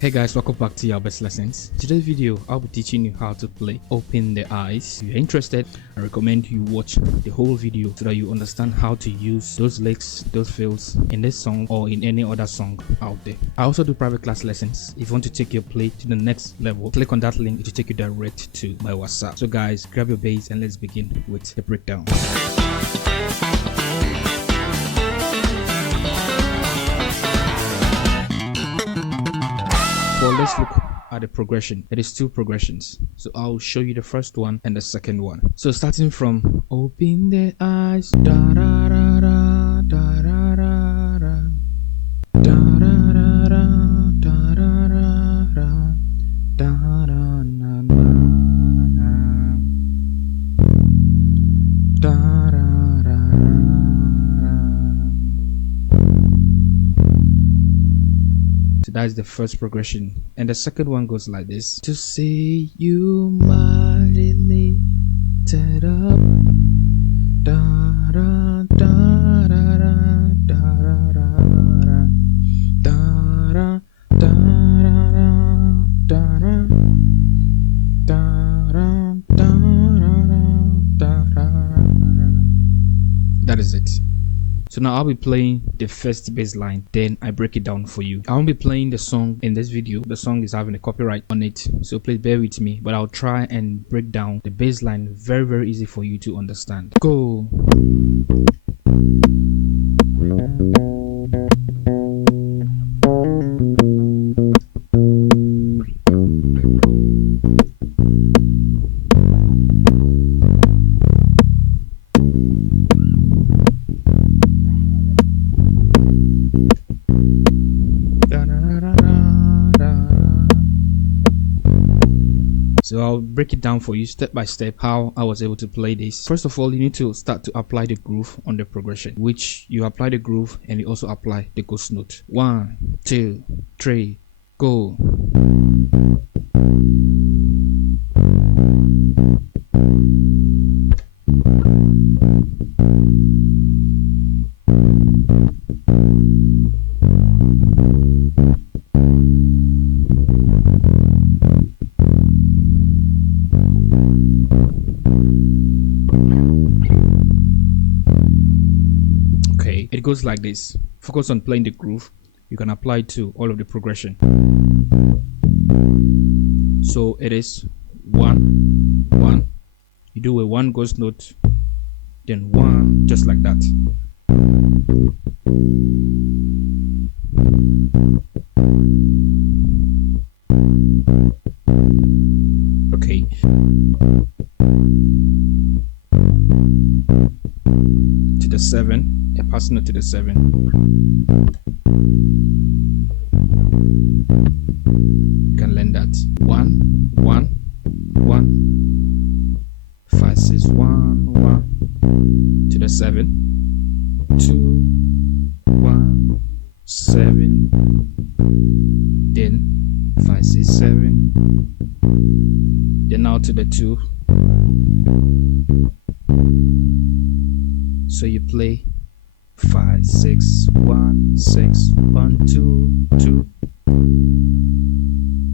Hey guys, welcome back to your best lessons. Today's video I'll be teaching you how to play Open the Eyes. If you're interested, I recommend you watch the whole video so that you understand how to use those licks, those fills in this song or in any other song out there. I also do private class lessons. If you want to take your play to the next level, click on that link. It will take you direct to my WhatsApp. So guys, grab your bass and let's begin with the breakdown. Well, let's look at the progression. It is two progressions, so I'll show you the first one and the second one. So starting from open the eyes, da da da da da da da da da da da da da da da da. So that's the first progression, and the second one goes like this. To say you mildly tied up, da da da da da da da da da. That is it. So now I'll be playing the first bass line, then I break it down for you. I won't be playing the song in this video. The song is having a copyright on it, so please bear with me, but I'll try and break down the bass line very easy for you to understand. Go. So I'll break it down for you step by step how I was able to play this. First of all, you need to start to apply the groove on the progression, which you apply the groove and you also apply the ghost note. 1, 2, 3, go. It goes like this. Focus on playing the groove. You can apply to all of the progression. So it is 1 1. You do a 1 ghost note, then 1, just like that. Okay. To the 7, a pass note to the 7. You can learn that. 1 1 1 5 6 1 1 to the 7 2 1 7, then 5 6 7, then now to the 2. So you play 5 6 1 6 1 2 2,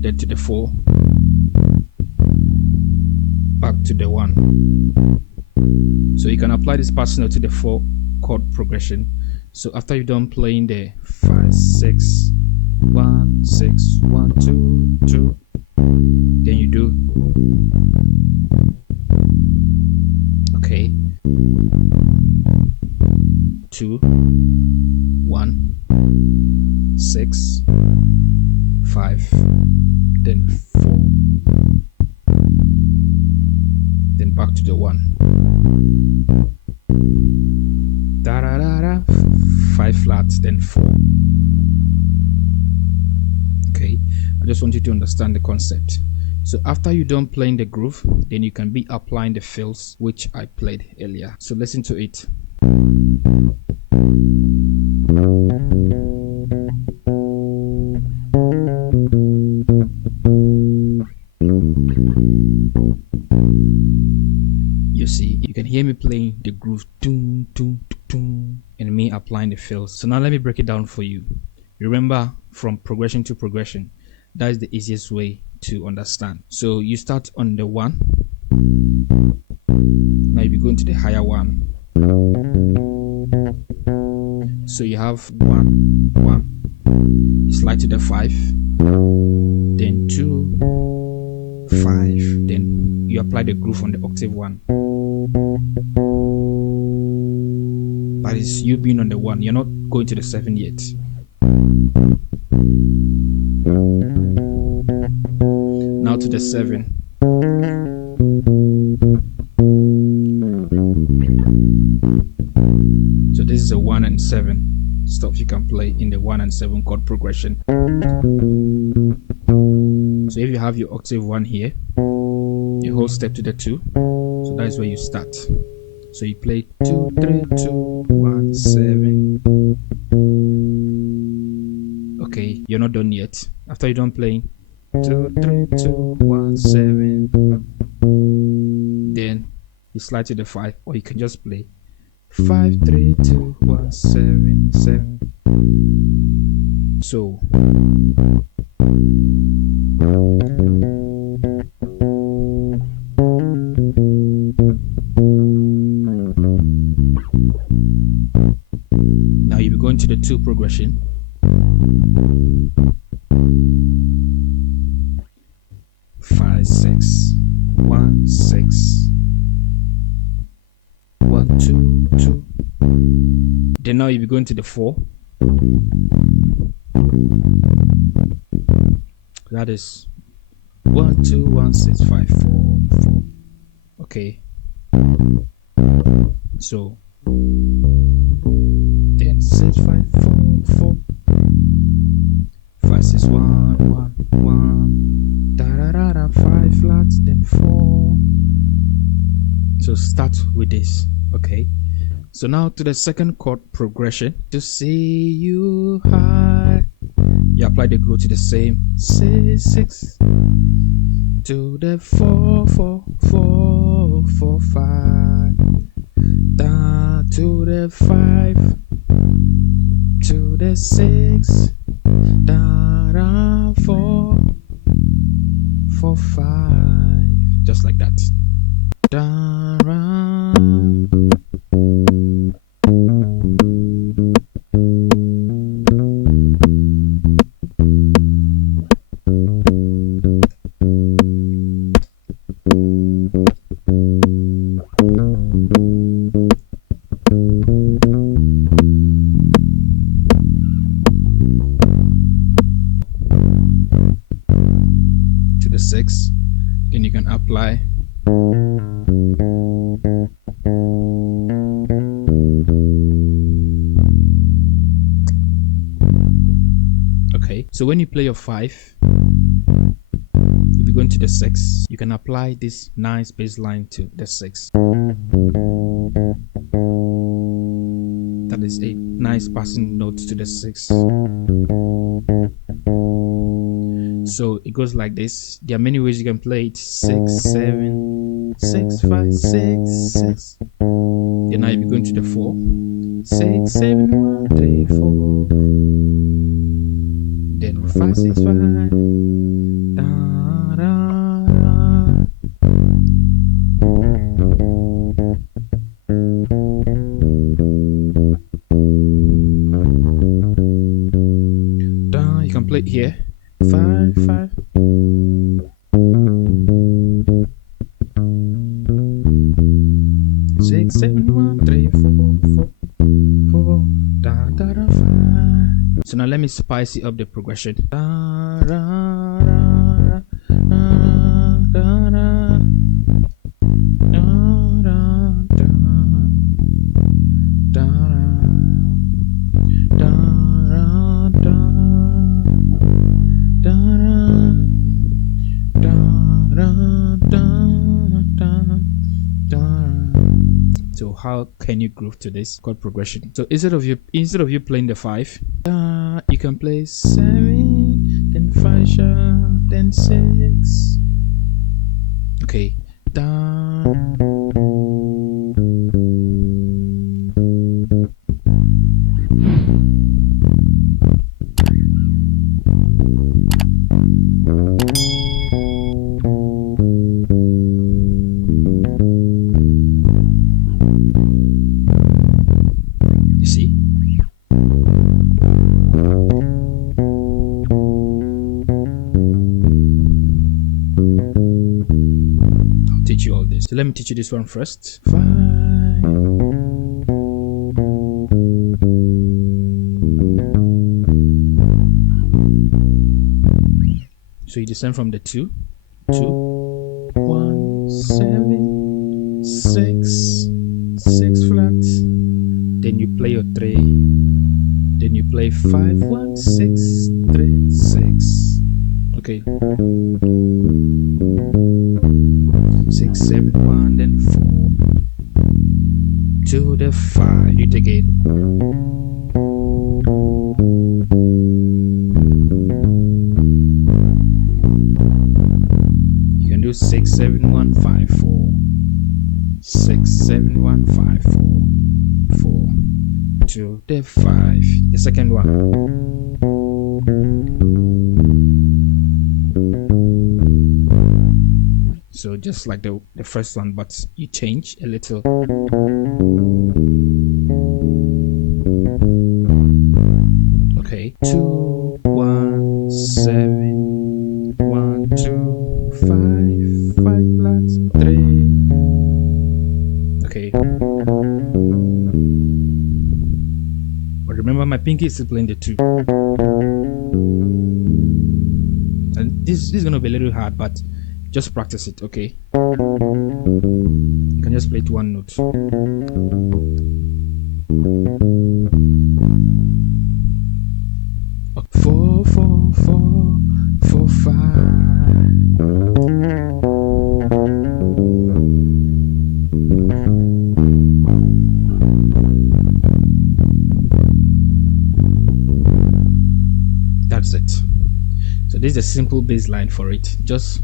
then to the 4, back to the 1. So you can apply this pass note to the 4 chord progression. So after you're done playing the 5 6 1 6 1 2 2, then you do okay 2 1 6 5, then 4, then back to the 1. Da da da da. 5 flats, then 4. Okay, I just want you to understand the concept. So after you're done playing the groove, then you can be applying the fills which I played earlier. So listen to it. You see, you can hear me playing the groove, doom, doom, doom, and me applying the fills. So now let me break it down for you. Remember, from progression to progression, That is the easiest way to understand. So you start on the 1. Now you go into the higher 1. So you have 1, 1. You slide to the 5, then 2, 5. Then you apply the groove on the octave 1. That is you being on the 1. You're not going to the 7 yet. Now to the 7. So this is a 1 and 7 stuff you can play in the 1 and 7 chord progression. So if you have your octave 1 here, you whole step to the 2. So that is where you start. So you play 2, 3, 2, 1, 7. Okay, you're not done yet. After you're done playing 2, 3, 2, 1, 7, then you slide to the 5, or you can just play 5, 3, 2, 1, 7, 7. So now you'll be going to the 2 progression. Five, 6, 1, 6, 1, 2, 2. Then now you'll be going to the 4. That is 1, 2, 1, 6, 5, 4, 4. Okay. So then 6, 5, 4, 4. 5, 6, 1, 1, 1. Da da da da. 5 flats, then 4. So start with this. Okay. So now to the second chord progression. To see you high, you apply the groove to the same 6, 6 to the 4, 4, 4, 4, 5, down to the 5, to the 6, down, down, 4, 4, 5, just like that. Down, round. To the 6, then you can apply okay. So when you play your 5, if you go into the 6, you can apply this nice bass line to the 6. That is a nice passing note to the 6. So it goes like this. There are many ways you can play it. 6, 7, 6, 5, 6, 6. Then now you go into the 4. 6, 7, 1, 3, 4. Then 5, 6, 5. Da, da, da. Da, you can play it here. 5, 5. Six, 7, 1, 3, 4, 4, 4. Da, da, da, 5. So now let me spice it up the progression. Da, da, da, da, da, da, da, da, da, da, da, da, da. So how can you groove to this chord progression? So instead of you playing the 5, you can play 7, then 5 sharp, then 6. Okay, down. teach you all this. So let me teach you this one first. 5. So you descend from the 2, 2, 1, 7, 6, 6 flat. Then you play your 3. Then you play 5, 1, 6, 3, 6. Okay. 6, 7, 1, then 4. To the 5. Do it again. You can do 6, 7, 1, 5, 4. 6, 7, 1, 5, 4. 4. To the 5. The second one. So just like the first one, but you change a little. Okay. 2, 1, 7, 1, 2, 5, 5 flat, 3. Okay. But remember, my pinky is still playing the 2. And this is gonna be a little hard, but just practice it, okay? You can just play it one note. Okay. 4, 4, 4, 4, 5. That's it. So this is a simple bass line for it. Just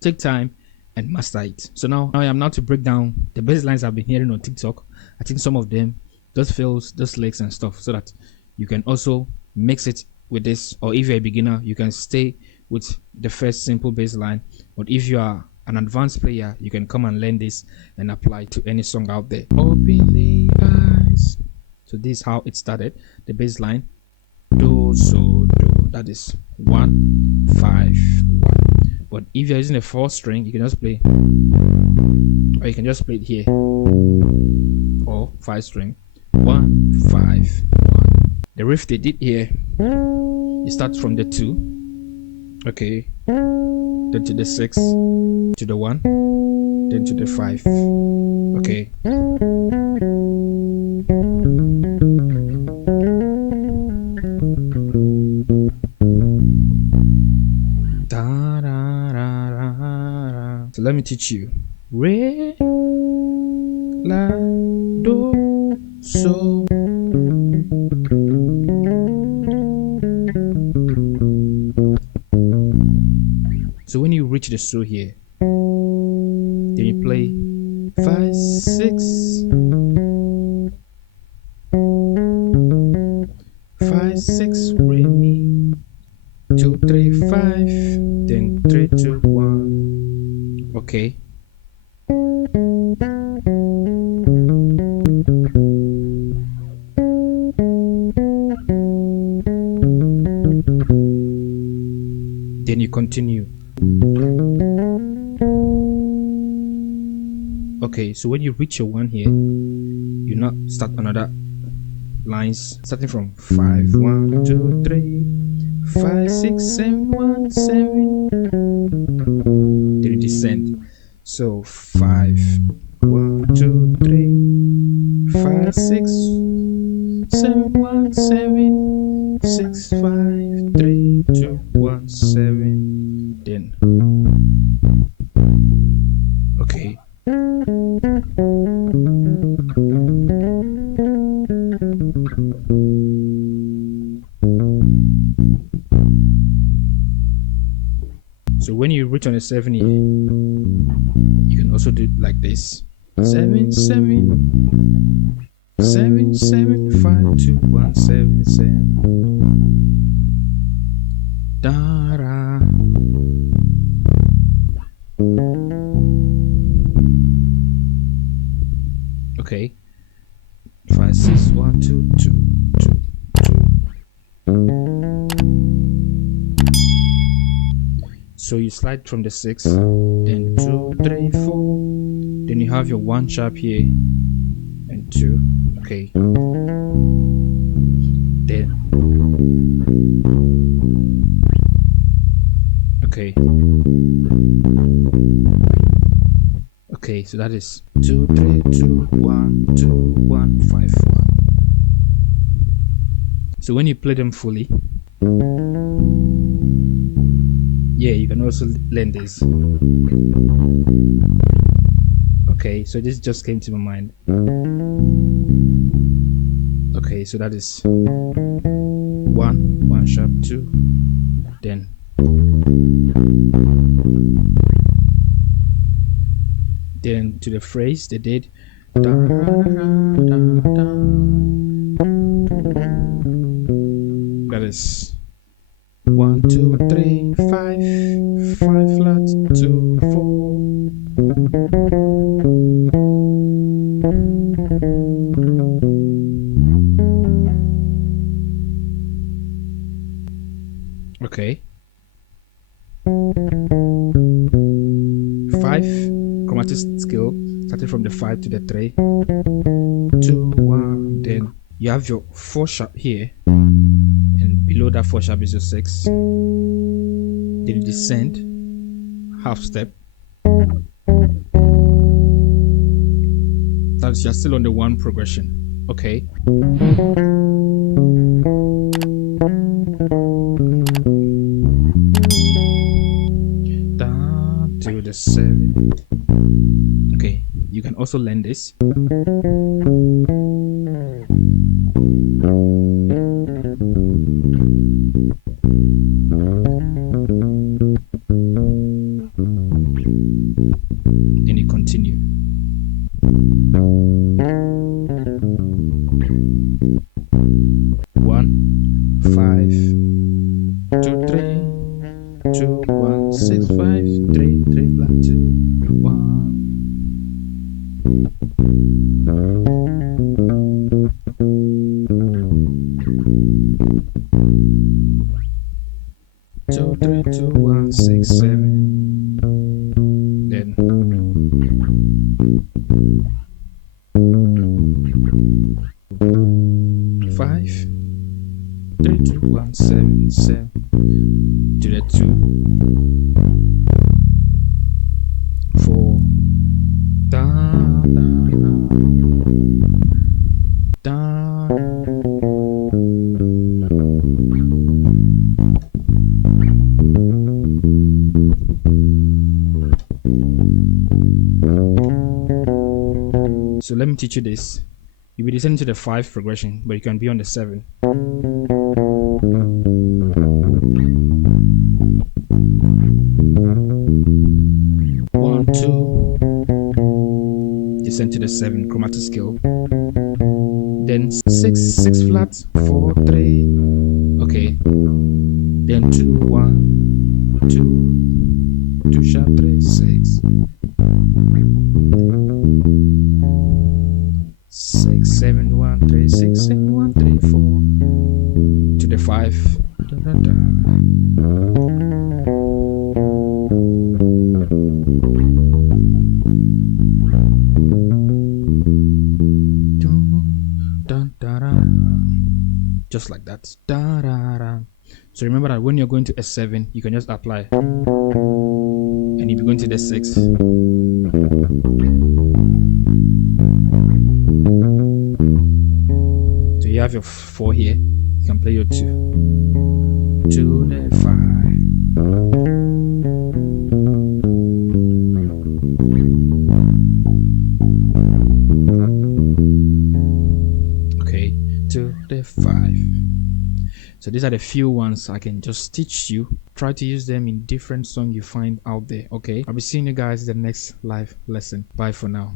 take time and master it. So now I am to break down the bass lines I've been hearing on TikTok. I think some of them, those fills, those licks and stuff, so that you can also mix it with this. Or if you're a beginner, you can stay with the first simple bass line. But if you are an advanced player, you can come and learn this and apply to any song out there. Open the eyes. So this is how it started. The bass line. Do, so, do. That is 1, 5, 1. But if you're using a 4 string, you can just play, or you can just play it here, or 5 string, 1, 5, 1. The riff they did here, you start from the 2, okay, then to the 6, to the 1, then to the 5, okay. So let me teach you. Re, la, do, so. So when you reach the so here, then you play 5, 6, 5, 6, re, mi, 2, 3, 5, then 3, 2, 1. Okay. Then you continue. Okay, so when you reach your 1 here, you now start another lines starting from 5, 1, 2, 3, 5, 6, 7, 1, 7. Then you descend. So 5, 1, 2, 3, 5, 6, 7, 1, 7, 6, 5, 3, 2, 1, 7. Then okay. So when you reach on a 7 here, you can also do it like this. 7, 7, 7, 7, 5, 2, 1, 7, 7. Da, da. Okay. 5, 6, 1, 2, 2, 2, 2. So you slide from the 6, then 2, 3, 4. you have your 1 sharp here and 2. Okay. Then okay. Okay, so that is 2 3 2 1 2 1 5 1. So when you play them fully, yeah, you can also learn this. Okay, so this just came to my mind. Okay, so that is 1 sharp 2, then to the phrase they did da, da, da, da. That is 1 2 3 5 flat 2 4. Okay. 5 chromatic scale, starting from the 5 to the 3 2 1. Then you have your 4 sharp here, and below that 4 sharp is your 6. Then you descend half step. That's, you're still on the 1 progression. Okay. Down to the 7. Okay, you can also learn this. Then you continue. One, 5, 2, 3, 2, 1, 6, 5, 3, 3 flat 2, 1. Two, 3, 2, 1, 6, 7. Then 5, 3, 2, 1, 7, 7 to the 2, 4, da, da, da, da. So let me teach you this. You'll be listening to the 5 progression, but you can be on the 7. One, 2, descend to the 7 chromatic scale. Then 6 flat, 4, 3. Okay. Then 2, 1, 2 sharp 3, 6. 6 7 1 3 6 7 1 3 4 to the 5. Da, da, da. Dun, da, da. Just like that. Da, da, da. So remember that when you're going to S7, you can just apply, and you'll be going to the 6. You have your 4 here, you can play your 2 to the 5. Okay, to the 5. So these are the few ones I can just teach you. Try to use them in different songs you find out there. Okay, I'll be seeing you guys in the next live lesson. Bye for now.